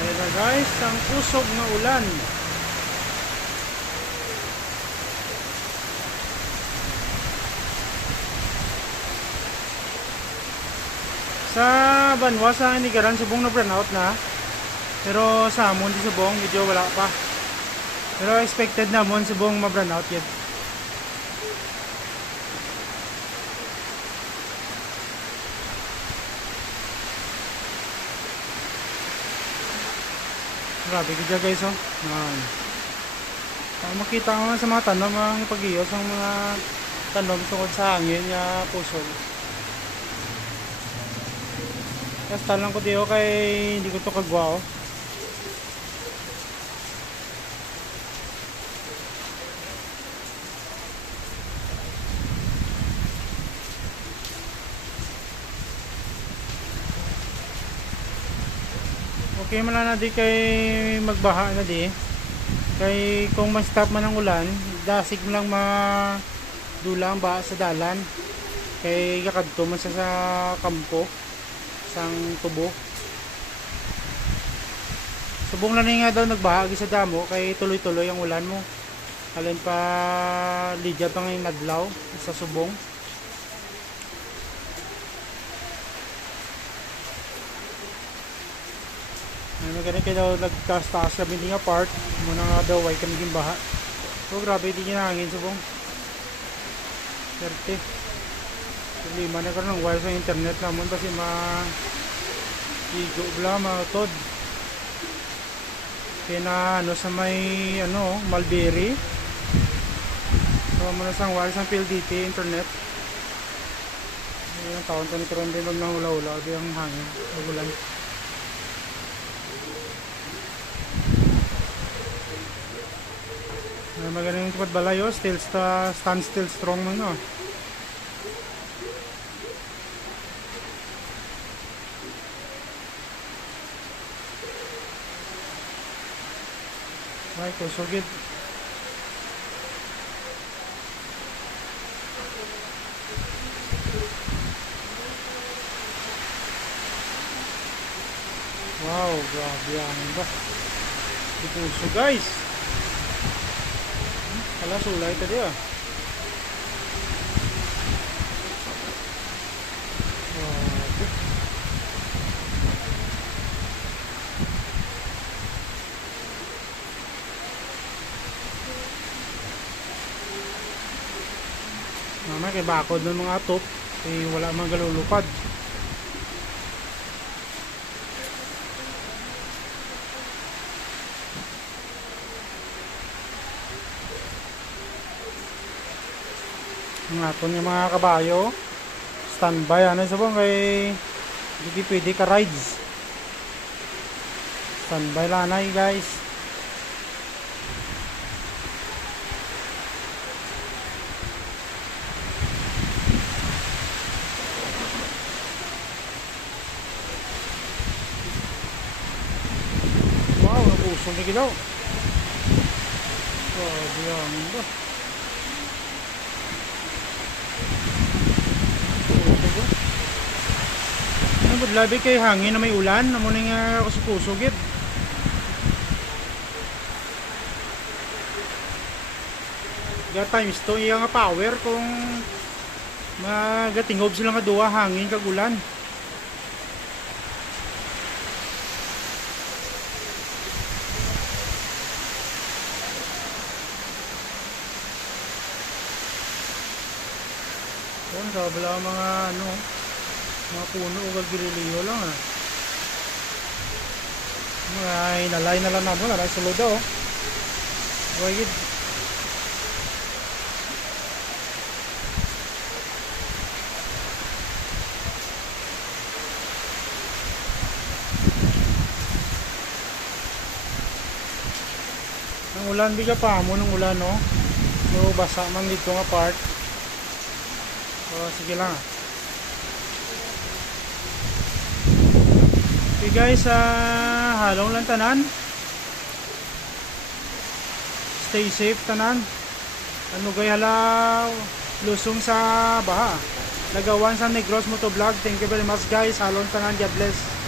Ayan na guys, ang usog na ulan. Sa Banwa, sa Inigaran, subong na burnout na. Pero sa amon di subong, medyo wala pa. Pero expected na mon subong ma-burnout yun. Grabe ka dyan guys, oh. Makita ko sa mga tanom ang pag-iyos ang mga tanom tungkol sa hangin nga pusog. Tapos talang ko diyo kay hindi ko to kagwa, oh. Okay man na di kay magbaha na di. Kay kung ma-stop man ang ulan, dasig mo lang madulang ba sa dalan. Kay kakadto man sa kampo, sang tubo. Subong na nga daw nagbaha sa damo kay tuloy-tuloy ang ulan mo. Alin pa lidya pa ngayon nadlaw sa subong. Maganda kayo daw nagtaas-taas kami din nga part muna nga daw ay kami din baha. So grabe din yung hangin subong 30 lima na karoon ng wire sa internet naman kasi igo bla matod kaya na ano sa may ano Mulberry so muna sang wire sa PLDT internet yung taon to ni karoon din mag nahula-hula di ang hangin magulan. Magaling yung tupad balayo, stand still strong mo no. Ay, kusugid. Wow, grabe ang ba. Ikuso guys. Ala sulay tadi ah. Mama kay bakod ng mga top, eh wala mang galulupad. Ang aton yung mga kabayo standby ano sabong kay hindi pwede ka rides standby lanay guys. Wow, napusong na gilaw. Oh, diyan ba. Labi kay hangin na may ulan amo ning kusog-kusogit. Ga times to iya nga power kung magatingob sila nga duwa hangin kag ulan. Yan kabala mga ano mga puno o gagililiyo lang ah. Ay nalay na lang naman na sulod daw. Wagid. Ang ulan biga pa mo ng ulan no. No basa man dito nga part. Sige lang. Okay guys, halong lang tanan. Stay safe tanan. Ano gay hala lusong sa baha. Nagawan sa Negros Motovlog. Thank you very much guys. Halong tanan. God bless.